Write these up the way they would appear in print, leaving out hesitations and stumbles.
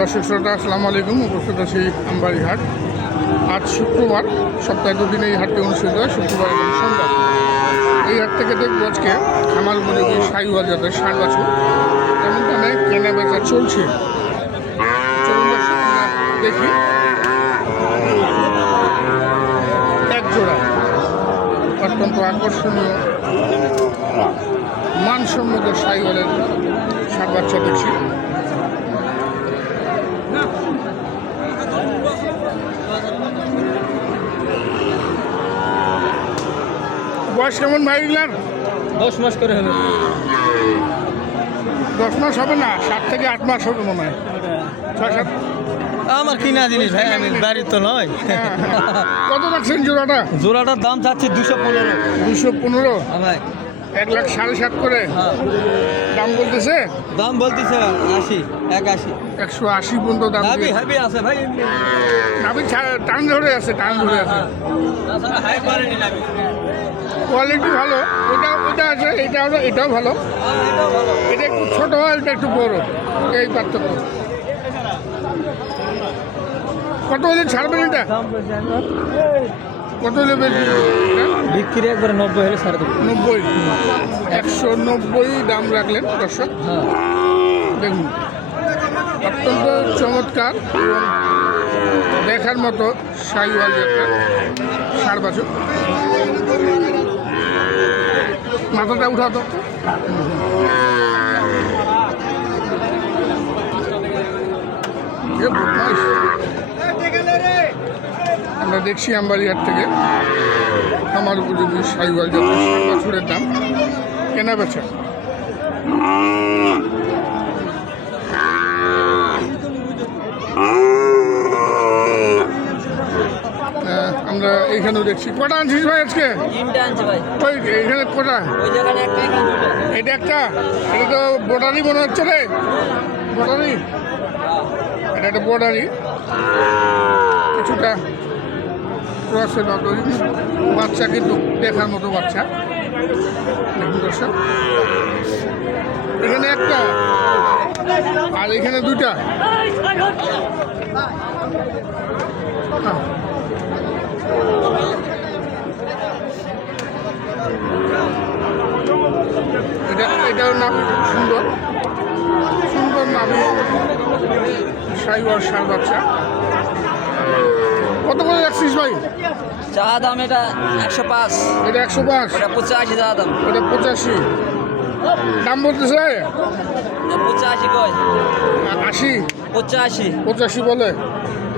দর্শক শ্রোতা আসসালামু আলাইকুম। উপস্থিত আছি আমবাড়ি হাট। আজ শুক্রবার, সপ্তাহে দুদিন এই হাটটি অনুষ্ঠিত হয়, শুক্রবার এবং সন্ধ্যা। এই হাট থেকে দেখবো আজকে খামার মুরগি শাহিওয়াল জাতের ষাঁড় বাছুর কেমন দামে কেনা বেচা চলছে। চলুন দর্শক আমরা দেখি। এক জোড়া অত্যন্ত আকর্ষণীয় মানসম্মত শাহিওয়ালের ষাঁড় বাচ্চা দেখছি। বয়স কেমন ভাই এগুলার? 10 মাস করে হবে। 10 মাস হবে না, 7 থেকে 8 মাস হবে মনে হয়। 6-7 আমার কিনা জিনিস ভাই, আমি বাড়ির তো নয়। কত রাখছেন জোড়াটা? জোড়াটার দাম চাচ্ছি 215। 215 ভাই 1,07,500 করে দাম বলতেছে। দাম বলতেছে 80, 81, 180 পর্যন্ত দাম। হাবি হাবি আছে ভাই, নাভি টান ধরে আছে, টান ধরে আছে। তাছাড়া হাই কোয়ালিটি নাবি, কোয়ালিটি ভালো। ওটা আছে, এটাও ভালো। এটা একটু ছোট হয়, এটা একটু বড়, এই পার্থক্য। কত হলে ছাড়বেন এটা? কত হলে বিক্রি একবারে 90 হলে ছাড় দেবো। 90, 190 দাম রাখলেন দর্শক। দেখুন অত্যন্ত চমৎকার এবং দেখার মতো শাহিওয়াল জাতের ষাঁড় বাছুর। মাথাটা উঠাতো। আমরা দেখছি আমবাড়ি হাট থেকে আমার উপযোগী শাহিওয়াল জাতের ষাঁড় বাছুরের দাম কেনা বেচা। আমরা এইখানেও দেখছি। কটা আনছিস ভাই আজকে? 3টা আনছে ভাই। ওই এইখানে কটা? ওই জায়গায় একটা, এখানে দুটো। এটা একটা, এটা তো বর্ডারি মনে হচ্ছে রে। বর্ডারি, এটা একটা বর্ডারি, কিছুটা ক্রসের মতো বাচ্চা, কিন্তু দেখার মতো বাচ্চা। দেখুন দর্শক, এখানে একটা আর এখানে দুইটা। এটাও নাভি সুন্দর সুন্দর নাভি, শাহিওয়াল ষাঁড় বাচ্চা। কত করে রাখছিস ভাই? চা দাম এটা 105, এটা 105, ওটা 85 চা দাম। এটা 85 দাম বলতেছে। 85 কয়? 80, 85 বলে।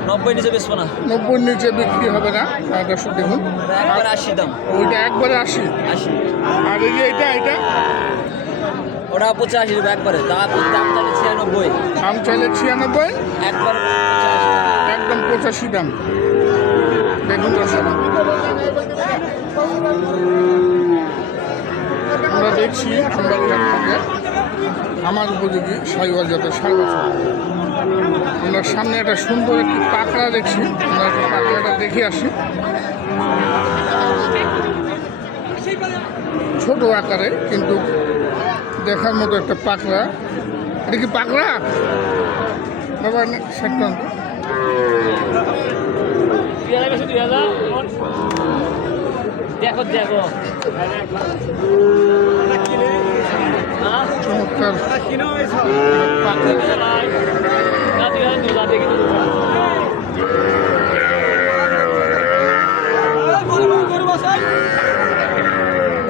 90 নিচে বেচবো না। 90 নিচে বিক্রি হবে না। দর্শক দেখুন, একবার 80 দাম। ওইটা একবারে 80। আর এই যে এটা ওটা 85 একবারে। দাম চাইলে 96, দাম চাইলে 96, একবার একদম 85 দাম। দেখুন দর্শক, আমরা দেখছি আমবাড়ি হাট থেকে আমার উপযোগী শাহিওয়াল জাতের ষাঁড় বাছুর। আমরা সামনে একটা সুন্দর একটি পাকড়া দেখছি, আমরা একটু পাকড়াটা দেখে আসি। ছোট আকারে কিন্তু দেখার মতো একটা পাকড়া। এটা কি পাকড়া বাবা? সংক্রান্ত দেখো চমৎকার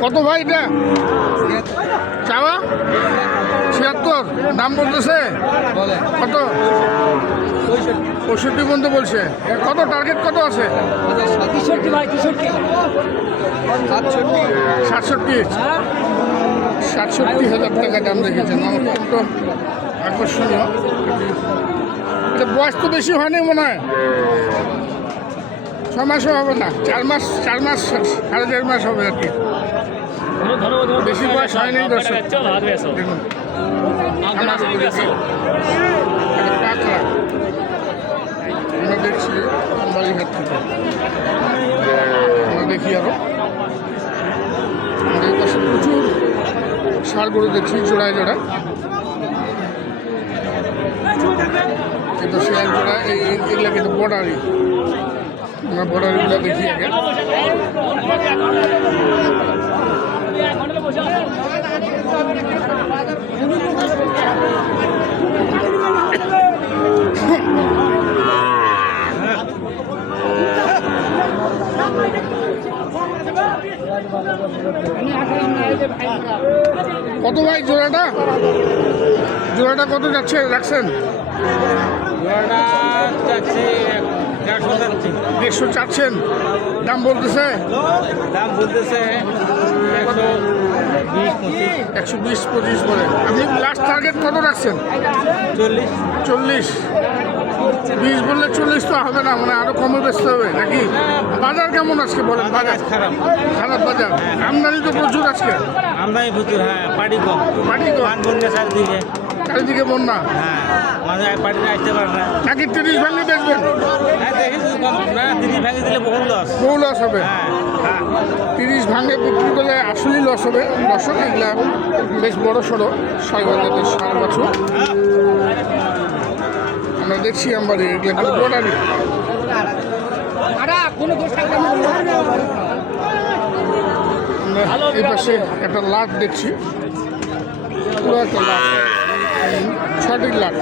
কত ভাই এটা চাওয়া? 76 দাম বলতেছে। কত? 65 পর্যন্ত বলছে। কত টার্গেট কত আছে? 63 ভাই, 63, 67,000 টাকা দাম রেখেছেন। অত্যন্ত আকর্ষণীয়। এটা বয়স তো বেশি হয়নি মনে হয়, 6 মাসও হবে না, 4 মাস, 4.5 মাস হবে আর কি। বেশি বয়স হয়নি দর্শক। দেখুন আমরা দেখছি আমবাড়ি হাট থেকে। আমরা দেখি আরো আমাদের পাশে প্রচুর ষাঁড় গরু দেখছি জোড়ায় জোড়ায়। কিন্তু সে এক জোড়া এগুলা কিন্তু বর্ডারই। আমরা বর্ডারগুলো দেখি আগে। কত ভাই জোড়াটা? জোড়াটা কত যাচ্ছে রাখছেন? 150 চাচ্ছেন, দাম বলতেছে? দাম বলতেছে 120-25 বলে। আপনি লাস্ট টার্গেট কত রাখছেন? 40। 20 বললে 40 তো হবে না, মানে আরো কমে বেচতে হবে নাকি? বাজার কেমন আজকে বলেন? বাজার খারাপ বাজার। আমদানি তো প্রচুর আজকে। আমদানি প্রচুর, হ্যাঁ, পাটি কম। পাটি কম, বন্যা চারিদিকে বন্যা। হ্যাঁ, মাঝে পাটিটা আসতে পারে না। নাকি 30 ভাঙলে বেচবেন? হ্যাঁ, দেখি যদি কম না, 30 ভাঙে দিলে বহু লস। বহু লস হবে। হ্যাঁ, 30 ভাঙে বিক্রি করলে আসলেই লস হবে। দর্শক এগুলা বেশ বড় সড়ো 6 বাজারের 7 বছর আমরা দেখছি। আমরা এগুলো কিন্তু বর্ডারি। এই পাশে একটা লাট দেখছি, পুরো একটা লাট, 6টি লাট।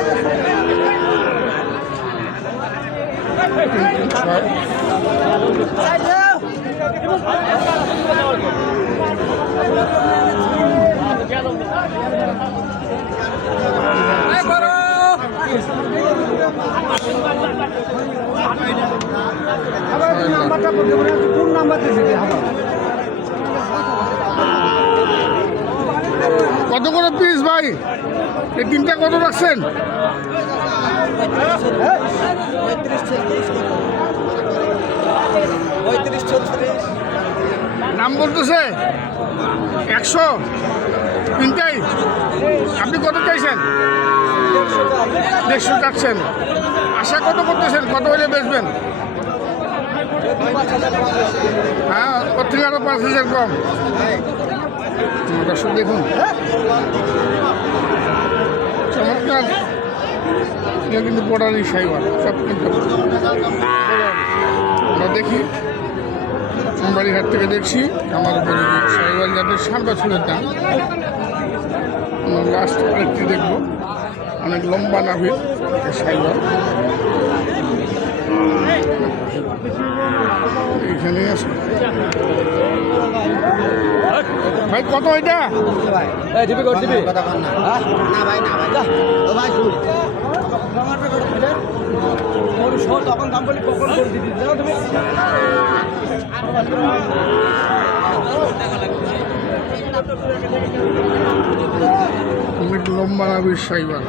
কোন নাম্বার কত করে পিস ভাই? এই তিনটা কত রাখছেন? 35-36 নাম বলতেছে 100 তিনটাই। আপনি কত চাইছেন? 150 চাচ্ছেন। আশা কত করতেছেন? কত হলে বেচবেন? হ্যাঁ, ওর থেকে আরো 5,000 কম। দর্শক দেখুন, চমৎকার। এটা কিন্তু বর্ডারি সাইবার, সব কিন্তু আমরা দেখি। সোমবাড়িহাট থেকে দেখছি আমার উপযোগী সাইবার যাদের 7 বছরের দাম। আমরা লাস্ট আরেকটি দেখবো, অনেক লম্বা নাভির সাইবার। এখানে আছে ভাই। কত এটা? তখন দাম বলি কখন করে দিবি তুমি? অনেক লম্বা নাভির সাইবার।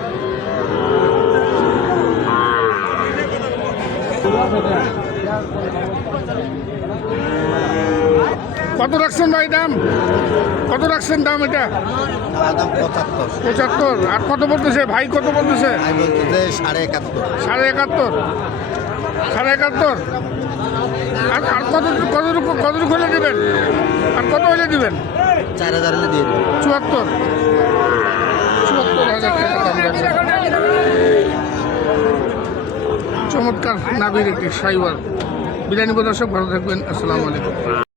কত রাখছেন ভাই দাম? কত রাখছেন দাম? এটা 75। আর কত বলতেছে ভাই? কত বলতেছে? 71.5। 71.5। আর কতটুকু হলে দেবেন? আর কত হলে দিবেন? 4,000 হলে দিয়ে দেবেন। 74,000 টাকা দাম রাখছেন। চমৎকার নাভির একটি সাইবার। বিরিয়ানি দর্শক, ভালো থাকবেন। আসসালামু আলাইকুম।